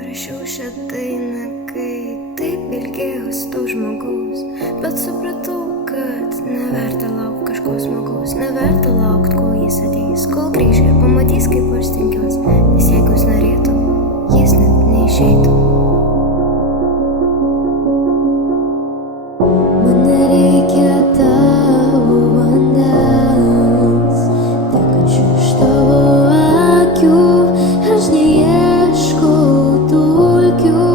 Parašiau šią dainą, kai taip ilgėjausi to žmogaus, bet supratau, kad neverta laukti kažko smagaus, neverta laukti, kol jis ateis, kol grįš ir pamatys, kaip aš stengiuos, nes jeigu jis norėtų, jis net neišeitų. Man nereikia tavo vandens, tekančių iš tavo akių, aš neieškau dulkių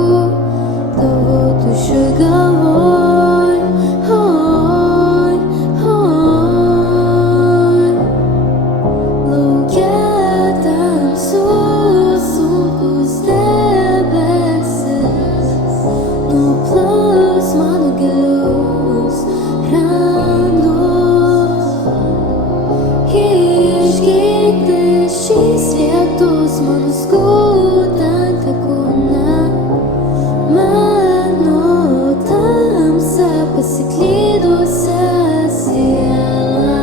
tavo tuščioj galvoj. Lauke tamsus sunkus debesis nuplaus mano gilius randus, išgydyti šis lietus mano skaudantį kūną, mano tamsą pasiklydusią sielą.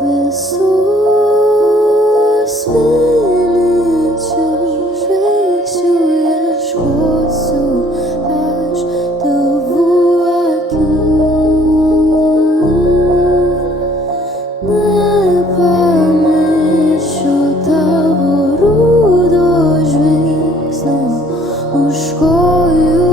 Visų spindinčių žvaigždžių ieškosiu aš tavo akių, nepamiršiu tavo rudo žvilgsnio už kojų.